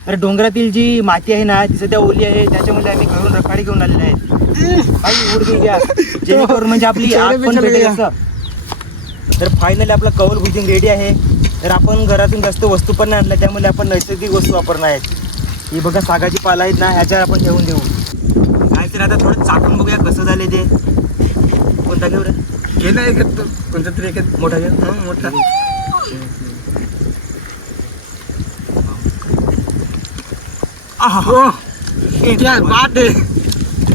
अरे डोंगरातील जी माती आहे ना ती सध्या ओली आहे, त्याच्यामध्ये आम्ही घरून रखाडी घेऊन आलेले आहेत. काही उड घ्या जेणेकरून म्हणजे आपली आग पण भेटेल असं. तर फायनली आपला कौल भुजिंग रेडी आहे. तर आपण घरातून जास्त वस्तू पण नाही आणल्या, त्यामुळे आपण नैसर्गिक वस्तू वापरणार आहेत. ही बघा सागाची पाला आहेत ना, ह्याच्यावर आपण ठेवून देऊ. काय तर आता थोडं चाकून बघूया कसं झाले ते. कोणता घेऊ रे? घे ना एक कोणता तरी एक मोठा घेऊ. मोठा. क्या बात है.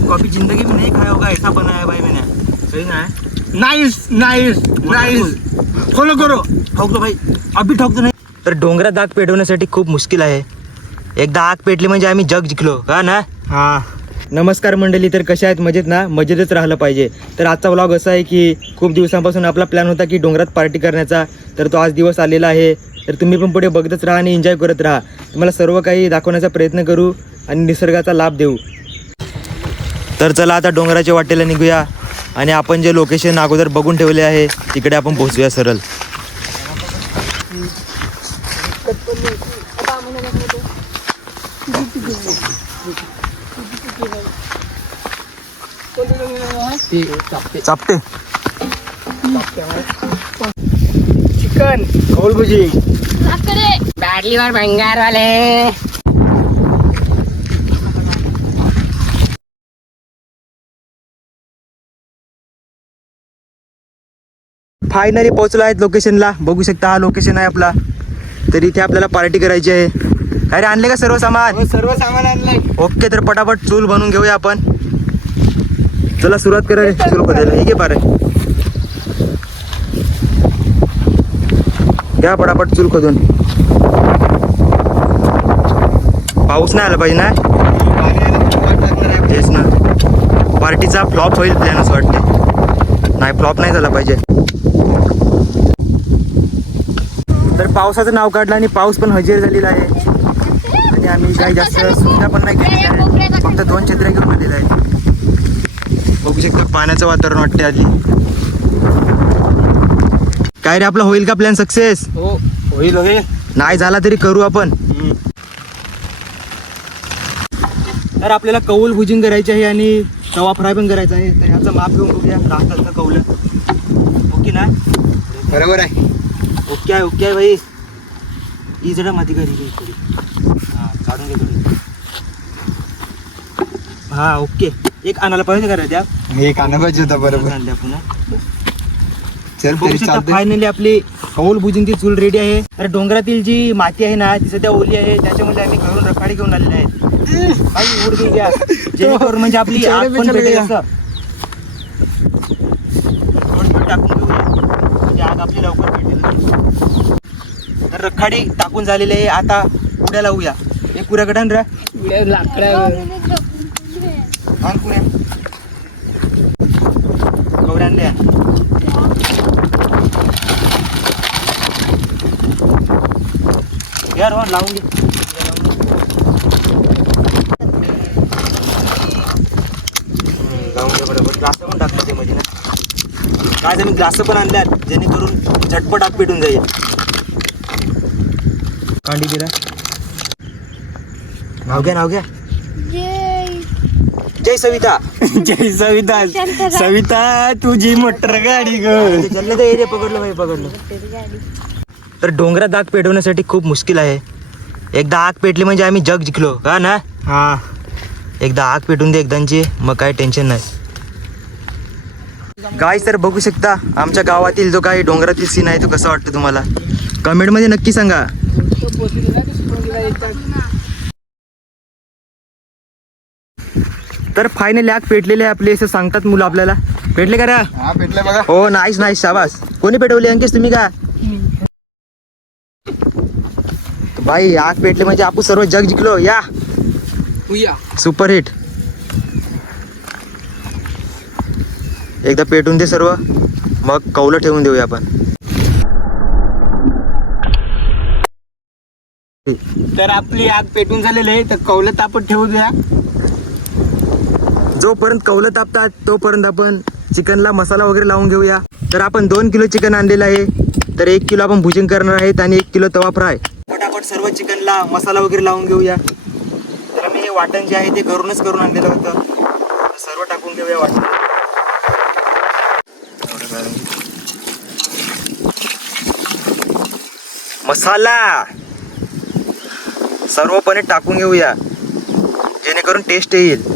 कॉफी जिंदगी में नहीं खाया होगा ऐसा बनाया है भाई मैंने. सही ना है. Nice nice nice. फॉलो करो. ठोकतो भाई, अभी ठोकतो नाही. तर डोंगरात आग पेटवण्यासाठी खूप मुश्किल आहे. एकदा आग पेटली म्हणजे आम्ही जग जिंकलो का ना. हा. नमस्कार मंडळी, तर कशा आहेत? मजेत ना? मजेतच राहिलं पाहिजे. तर आजचा व्लॉग असा आहे की खूप दिवसांपासून आपला प्लॅन होता की डोंगरात पार्टी करण्याचा, तर तो आज दिवस आलेला आहे. तर तुम्ही पण पुढे बघतच राहा आणि एन्जॉय करत राहा. तुम्हाला सर्व काही दाखवण्याचा प्रयत्न करू आणि निसर्गाचा लाभ देऊ. तर चला आता डोंगराच्या वाटेला निघूया आणि आपण जे लोकेशन अगोदर बघून ठेवले आहे तिकडे आपण पोहोचूया सरळ. चापते चिकन कौल भुजी. बाटलीवर भंगार वाले. फायनली पोहोचलो आहेत लोकेशनला. बघू शकता हा लोकेशन आहे आपला. तर इथे आपल्याला पार्टी करायची आहे. काय रे, आणले का सर्व सामान? सर्व सामान आणलंय. ओके, तर पटापट चूल बनवून घेऊया आपण. चला सुरुवात करा रे चूल खोदायला. हे घे पारे, घ्या पटापट चूल खोदून. पाऊस नाही आला पाहिजे ना. तेच ना, पार्टीचा फ्लॉप होईल प्लॅन असं वाटते. नाही, फ्लॉप नाही झाला पाहिजे. तर पावसाचं नाव काढलं आणि पाऊस पण हजेर झालेला आहे. आणि आम्ही काही जास्त सुविधा पण नाही केलेली आहे, फक्त 2 छत्र्या घेऊन आलेल्या आहेत. बघू शकता पाण्याचं वातावरण वाटते आधी. काय रे, आपला होईल का प्लॅन सक्सेस? हो होईल होईल. नाही झाला तरी करू आपण. तर आपल्याला कौल भुजिंग करायची आहे आणि तवा फ्राय पण करायचा आहे. तर ह्याचं माप घेऊन बघूया राहतात का कौल. ओके ना? बरोबर आहे. ओके आहे, ओके आहे भाई. ही जरा माती करी थोडी. हां, काढून घे थोडी. हां, ओके. एक आणायला पाहिजे का रे त्या? एक आणा पाहिजे होता. बरोबर. आणल्या पुन्हा. चल बघू तरी शकता चालते. फायनली आपली कौल भुजिंगची चूल रेडी आहे. तर डोंगरातील जी माती आहे ना ती सध्या ओली आहे, त्याच्यामध्ये आम्ही घरून रखाडी घेऊन आलेले आहेत. काही उड घ्या जेणेकरून म्हणजे आपली आग पण भेटेल असं. थोडं टाकून घेऊया म्हणजे आग आपली लवकर भेटेल. तर रखाडी टाकून झालेली आहे. आता उड्या लावूया. एक कुऱ्याकडे आण रे. आण कुऱ्या. कवड्या आणल्या. यार वर लावून घे. लावून घे बरोबर. ग्लास पण टाकलं ते मध्ये ना. काय मी ग्लास पण आणल्यात जेणेकरून झटपट आग पेटून जाईल. कांडी दिला. नाव घ्या, नाव घ्या. जय सविता. जय सविता. सविता तुझी मोटर गाडी ग. जल्ले तर एरिया पकडलं भाई, पकडलं. तर डोंगरात आग पेटवण्यासाठी खूप मुश्किल आहे. एकदा आग पेटली म्हणजे आम्ही जग जिंकलो का ना. हा. एकदा आग पेटून दे एकदांची, मग काही टेन्शन नाही. गाईस, तर बघू शकता आमच्या गावातील जो काही डोंगरातील सीन आहे तो कसा वाटतो तुम्हाला, कमेंटमध्ये नक्की सांगा. तर फायनली आग पेटलेले आहे आपले असं सांगतात मुलं आपल्याला. पेटले का रे? हा भेटले बघा. हो, नाईस नाईस, शाबास. कोणी पेटवली अंकिश, तुम्ही का? भाई आग पेटले म्हणजे आपण सर्व जग जिंकलो. या सुपर हिट. एकदा पेटून दे सर्व, मग कौलं ठेवून देऊया आपण. तर आपली आग पेटून झालेली आहे. तर कौलं तापत ठेवू द्या. जोपर्यंत कौलं तापतात तोपर्यंत आपण चिकनला मसाला वगैरे लावून घेऊया. तर आपण 2 किलो चिकन आणलेलं आहे. तर 1 किलो आपण भुजिंग करणार आहेत आणि 1 किलो तवा फ्राय. फटाफट सर्व चिकनला मसाला वगैरे लावून घेऊया. तर मी हे वाटण जे आहे ते घरूनच करून आणलेलं होतं. सर्व टाकून घेऊया वाटण. मसाला सर्वपणे टाकून घेऊया जेणेकरून टेस्ट येईल.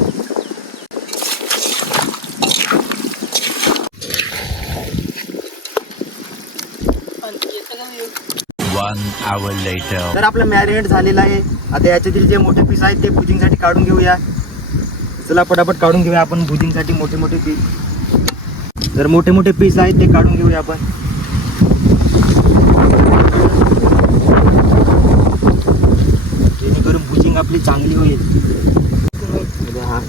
तर आपलं मॅरिनेट झालेलं आहे. आता याच्यातील जे मोठे पीस आहेत ते भुजिंगसाठी काढून घेऊया. चला पटापट काढून घेऊया आपण भुजिंगसाठी मोठे मोठे पीस. तर मोठे मोठे पीस आहेत ते काढून घेऊया आपण. जेणेकरून भुजिंग आपली चांगली होईल.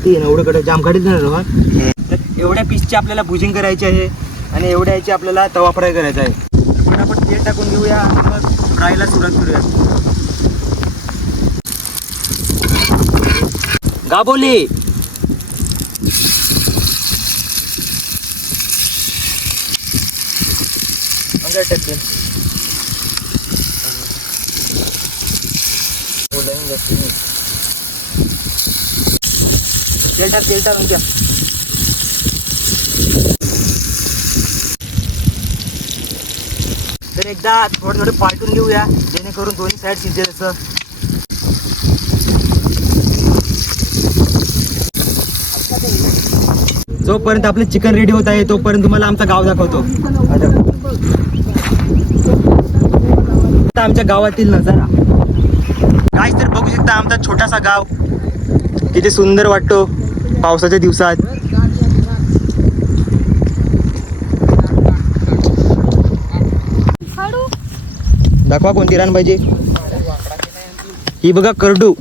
एवढ्याकडे जाम काढीत नाही. तर एवढ्या पीसची आपल्याला भुजिंग करायची आहे आणि एवढ्या याची आपल्याला तवा फ्राय करायचा आहे. तर पटापट तेल टाकून घेऊया आणि मग फ्रायला सुरुवात करूया. गाबोली तेल टाकून घ्या. तर एकदा थोडे थोडे पालटून घेऊया जेणेकरून दोन्ही साईड शिजेल असं. जोपर्यंत आपले चिकन रेडी होत आहे तोपर्यंत तुम्हाला आमचा गाव दाखवतो. आमच्या गावातील नजारा काय तर बघू शकता. आमचा छोटासा गाव किती सुंदर वाटतो पावसाच्या दिवसात. दाखवा कोणती रान पाहिजे. ही बघा करडू.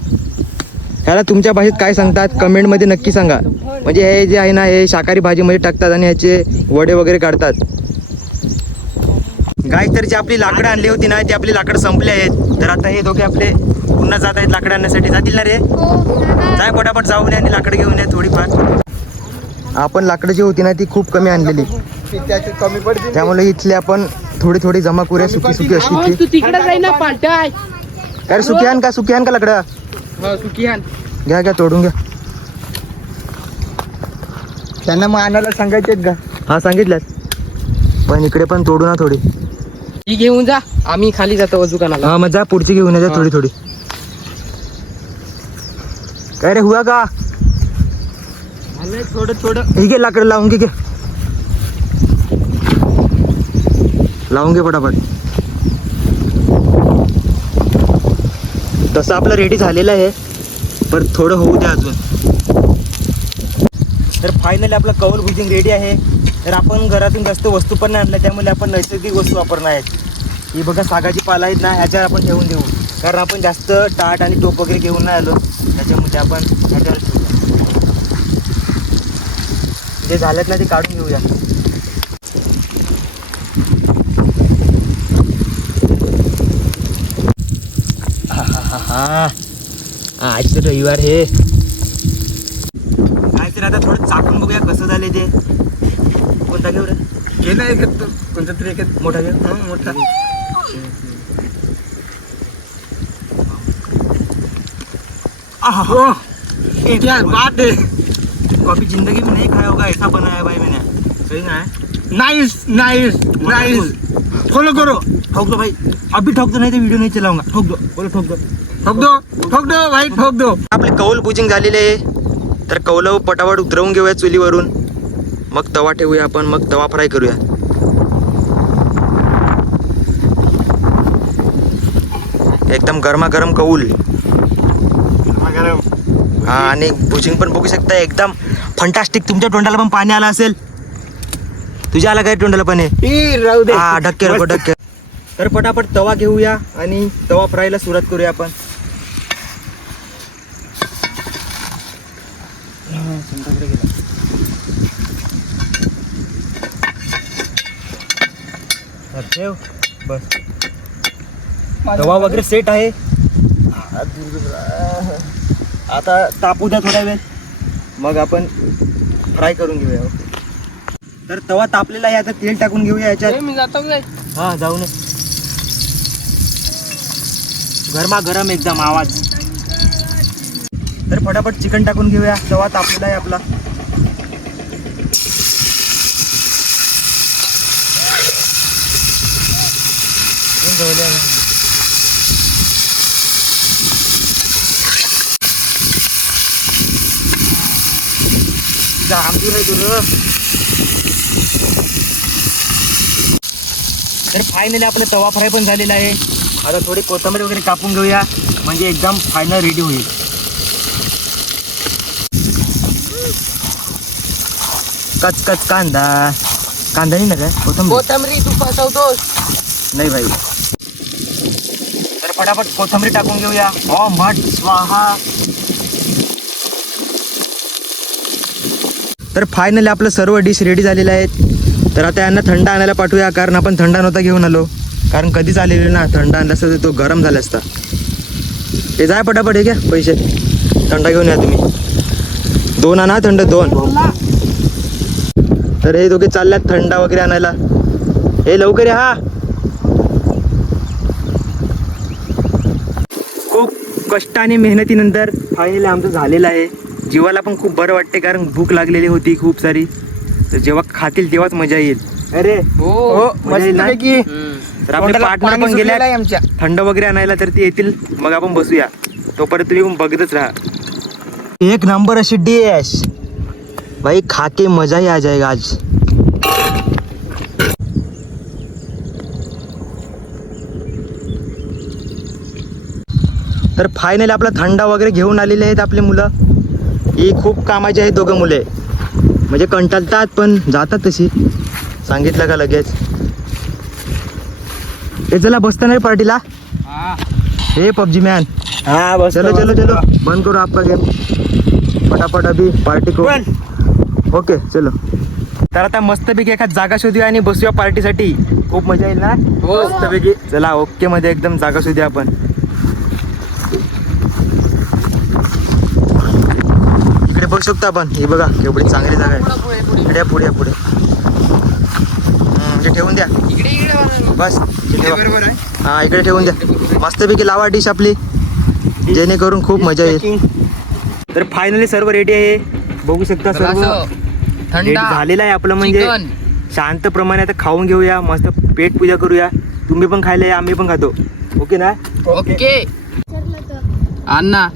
ह्याला तुमच्या भाषेत काय सांगतात कमेंटमध्ये नक्की सांगा. म्हणजे हे जे आहे ना हे शाकाहारी भाजीमध्ये टाकतात आणि ह्याचे वडे वगैरे काढतात. गाईस तर जी आपली लाकडं आणली होती ना ती आपली लाकडं संपली आहेत. तर आता हे दोघे आपले पुन्हा जात आहेत लाकडं आणण्यासाठी. जातील ना रे. जाय पटापट जाऊन आणि लाकडं घेऊन ये थोडीफार. आपण लाकडं जी होती ना ती खूप कमी आणलेली त्यामुळे इथले आपण थोडी थोडी जमा करूया. सुकी सुकी अशी ती. अरे सुकी आण का लाकडं. घ्या घ्या तोडून घ्या. त्यांना मग आणायला सांगायचे का. हा सांगितल्यात पण इकडे पण तोडू ना थोडी. ती घेऊन जा आम्ही खाली जातो दुकानाला. हा मग जा पुढची घेऊन ये थोडी थोडी. काय रे हुआ का. थोडं थोडं ठीक आहे लाकडं लावून घे. लावून घे पटापट. तसं आपलं रेडी झालेलं आहे पण थोडं होऊ द्या अजून. तर फायनली आपलं कौल भुजिंग रेडी आहे. तर आपण घरातून जास्त वस्तू पण नाही आणल्या त्यामुळे आपण नैसर्गिक वस्तू वापरणार आहेत. ही बघा सागाची पाला आहेत ना ह्याच्यावर आपण ठेवून देऊ. कारण आपण जास्त ताट आणि टोप वगैरे घेऊन नाही आलो त्याच्यामुळे आपण ह्याच्यावर ठेवूया. जे झालेत ना ते काढून घेऊया. आज तर रविवार हे. काय तर आता थोडं चाकून बघूया कसं झाले ते. कोणता घेऊ रे. घे ना एक कोणता तरी एक मोठा घेऊ. मोठा. क्या बात है. कभी जिंदगी में नहीं खाया होगा ऐसा बनाया है भाई मैंने. सही ना है. Nice nice nice. फॉलो करो. ठोक दो भाई. अभी ठोक दो नहीं तो वीडियो नहीं चलाऊंगा. ठोक दो. बोलो ठोक दो. ठोक दो भाई ठोक दो. आपले कौल भुजिंग झालेले आहे. तर कौल पटापट उतरवून घेऊया चुलीवरून. मग तवा ठेवूया आपण. मग तवा फ्राय करूया. एकदम गरमागरम कौल. हा आणि भुजिंग पण बघू शकता एकदम फंटास्टिक. तुमच्या तोंडाला पण पाणी आलं असेल. तुझ्या आला काय तोंडाला पाणी. राहू दे. हा ढक्के नको ढक्के. तर पटापट तवा घेऊया आणि तवा फ्रायला सुरुवात करूया आपण. ठेव बस. तवा वगैरे सेट आहे. आता तापू द्या थोड्या वेळ मग आपण फ्राय करून घेऊया. तर तवा तापलेला आहे. आता तेल टाकून घेऊया याच्यात. मी जातो काय. हा जाऊ नये. गरमा गरम एकदम आवाज. तर फटाफट चिकन टाकून घेऊया. तवा तापलेला आहे आपला. आमची तर फायनली आपला तवा फ्राय पण झालेला आहे. आता थोडी कोथिंबीर वगैरे कापून घेऊया म्हणजे एकदम फायनल रेडी होईल. कच कच कांदा नाही ना काय कोथंबरी तू फसवतोस. नाही भाई. तर फटाफट कोथिंबीर टाकून घेऊया. मठ स्वाहा. तर फायनली आपलं सर्व डिश रेडी झालेलं आहे. तर आता यांना थंड आणायला पाठवूया कारण आपण थंड नव्हता घेऊन आलो. कारण कधीच आलेले ना, थंड आणला असता तर तो गरम झाला असता. ते जाय पटापट. हे घ्या पैसे. थंड घेऊन या तुम्ही. 2 आणा थंड 2. तर हे दोघे चालल्यात थंडा वगैरे आणायला. हे लवकर या. हा खूप कष्ट आणि मेहनतीनंतर फायनली आमचं झालेलं आहे. जीवाला पण खूप बरं वाटते कारण भूक लागलेली होती खूप सारी. तर जेव्हा खातील तेव्हाच मजा येईल. अरे हो मजा येईल ना? तर आपले पार्टनर पण गेले आमच्या. थंड वगैरे आणायला. तर ते येतील मग आपण बसूया. तोपर्यंत तुम्ही बघतच राहा. एक नंबर अशी डिश भाई. खाके मजा ही आ जाएगा आज. तर फायनली आपला थंडा वगैरे घेऊन आलेले आहेत आपले मुलं. ही खूप कामाची आहेत दोघं मुले. म्हणजे कंटाळतात पण जातात तशी. सांगितलं का लगेच. हे चला बसता नाही पार्टीला. हे पबजी मॅन. हा बस. चलो चलो चलो बंद करो आपका गेम. फटाफट अभी पार्टी को. ओके चलो. तर आता मस्तपैकी एखाद जागा शोधूया आणि बसूया पार्टीसाठी. खूप मजा येईल ना. मस्तपैकी. चला ओके मध्ये एकदम जागा शोधूया आपण. इकडे बघू शकतो आपण. हे बघा केवढी चांगली जागा आहे. पुढे पुढे पुढे इकडे ठेवून द्या. बस बरोबर आहे. हा इकडे ठेवून द्या. मस्तपैकी लावा डिश आपली जेणेकरून खूप मजा येईल. तर फायनली सर्व रेडी आहे. बघू शकता सर्व रेडी झालेलं आहे आपलं. म्हणजे शांत प्रमाणे आता खाऊन घेऊया. मस्त पेट पूजा करूया. तुम्ही पण खायला या आम्ही पण खातो. ओके ना. ओके अण्णा.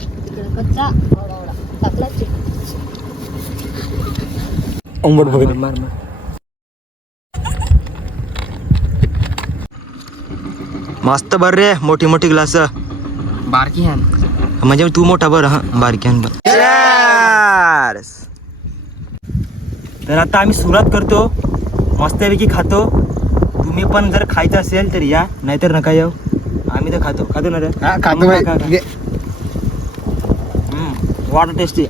मस्त बर रे. मोठी मोठी ग्लास. बारकी हॅन म्हणजे तू मोठा बर. हा बारकी हॅन बर. तर आता आम्ही सुरुवात करतो. मस्तपैकी खातो. तुम्ही पण जर खायचं असेल तर या. नाहीतर नका येऊ. आम्ही तर खातो. खातो ना रे. Water tasty.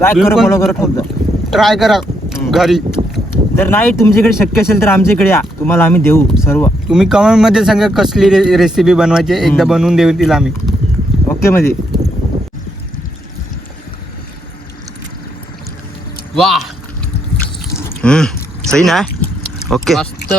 लाईक करा फॉलो करा फक्त. ट्राय करा घरी. जर नाही तुमच्याकडे शक्य असेल तर आमच्या इकडे या. तुम्हाला आम्ही देऊ सर्व. तुम्ही कमेंट मध्ये सांगा कसली रेसिपी बनवायची. एकदा बनवून देऊ आम्ही. ओके मध्ये. वाह सही ना. ओके मस्त.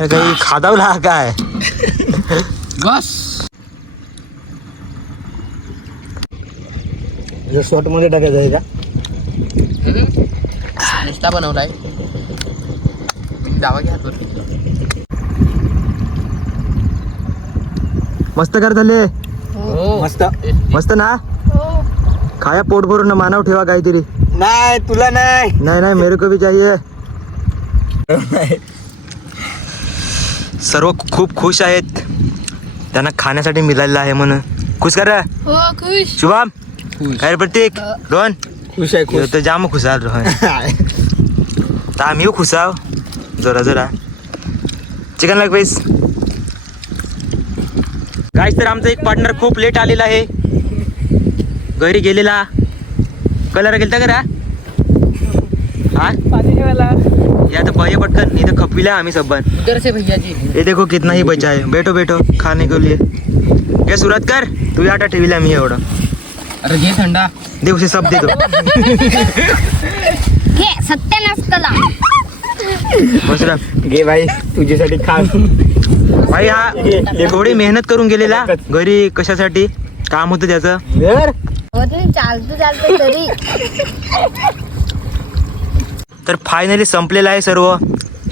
काही खादावला काय. बस शॉर्ट मध्ये टाकायचं आहे का. नुसता बनवलाय. डावा घ्या. मस्त कर झाले. मस्त मस्त ना. खाया पोट भरून ना. मानव ठेवा काहीतरी. नाही तुला नाही. नाही मेरे को भी चाहिए. सर्व खूप खुश आहेत. त्यांना खाण्यासाठी मिळालेलं आहे म्हणून. खुश कर रे. खुश. शुभम काय रे प्रतीक. रोहन खुश आहे खुश. तर जाम खुशाल रोहन. तर आम्ही खुश आहो. जरा जरा चिकन लेग पीस. काय तर आमचा एक पार्टनर खूप लेट आलेला आहे. घरी गेलेला. कलर गेलता करा. हाँ या तो पाइए पटकन. नहीं तो खपीला हमें सब बन. इधर से भैया जी. ये देखो कितना ही बचा है. बैठो बैठो खाने के लिए. ये सूरत कर. तू आटा ठेवीला मी एवढं. अरे घे थंडा. दे उसे सब दे दो. घे सत्यानाश कला. बस रा. घे भाई तुझ्यासाठी खास. भाई हा थोडी मेहनत करून गेलेला घरी. कशासाठी काम होतं त्याचं. चालतो तरी. तर फायनली संपलेलं आहे सर्व.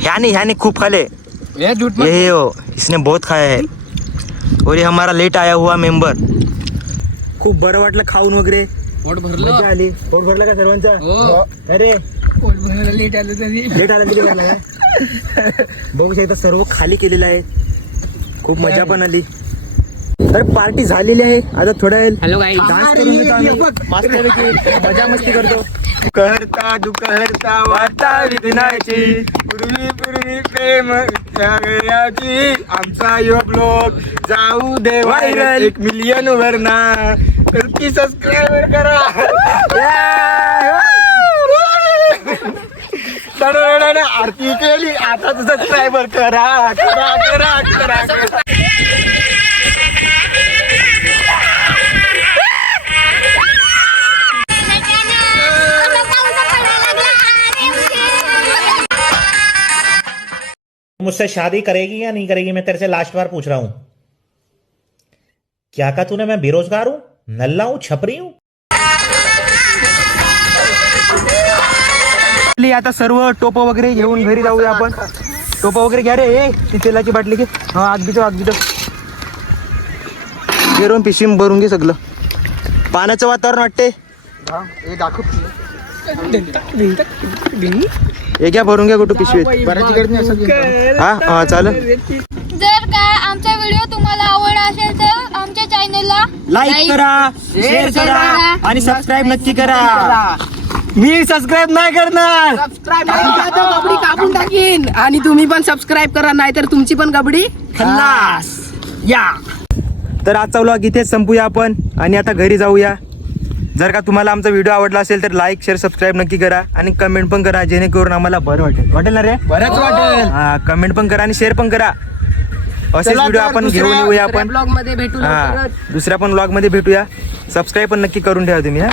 ह्याने खूप खाले. ये हो इसने बहुत खाया है. और ये हमारा लेट आया हुआ मेंबर. खूप बरं वाटलं खाऊन वगैरे. पोट भरलं. मजा आली. पोट भरलं का सर्वांचा. अरे पोट भरायला लेट आलं तरी. लेट आला तरी भरला काय. बघू शकता सर्व खाली केलेलं आहे. खूप मजा पण आली. तर पार्टी झालेली आहे. आता थोड्या वेळ हॅलो गाईस. डान्स करून घेतो आम्ही. मस्तपैकी मजा मस्ती करतो. दुखहर्ता वार्ता विघ्नाची पूर्वी प्रेम त्याची आमचा योग लोक जाऊ दे व्हायरल 1 मिलियन वर ना. नक्की सबस्क्राईब करा. आरती केली आता सबस्क्राईबर करा करा करा करा. मुझसे शादी करेगी या नहीं करेगी, मैं तेरे से लास्ट बार पूछ रहा हूं. क्या कहा तूने? मैं बेरोजगार हूं, नल्ला हूं, छपरी हूं. आता सर्व टोप वगैरे घेऊन घरी जाऊया आपण. टोप वगैरे घ्या रे. ती तेलाची बाटली घे. हा आग बितो घेऊन पिशवी भरून घे सगळं. पाण्याचं वातावरण वाटते. हे घ्या भरून घ्या कुठं पिशवीत. हा चालेल. जर का आमचा व्हिडिओ तुम्हाला आवडला असेल तर आमच्या चॅनलला लाईक करा, शेअर करा आणि सबस्क्राईब नक्की करा. मी सबस्क्राईब नाही करणार. गबडी कापून टाकीन. आणि तुम्ही पण सबस्क्राईब करा नाहीतर तुमची पण गबडी खल्लास. या तर आजचा व्लॉग इथेच संपूया आपण आणि आता घरी जाऊया. जर का तुम्हाला आमचा व्हिडिओ आवडला असेल तर लाईक शेअर सबस्क्राईब नक्की करा आणि कमेंट पण करा जेणेकरून आम्हाला बरं वाटेल ना रे. बरंच वाटेल. हा कमेंट पण करा आणि शेअर पण करा. असेच व्हिडिओ आपण घेऊन येऊया आपण. ब्लॉग मध्ये भेटू. हा दुसऱ्या पण व्लॉग मध्ये भेटूया. सबस्क्राईब पण नक्की करून ठेवा तुम्ही. हा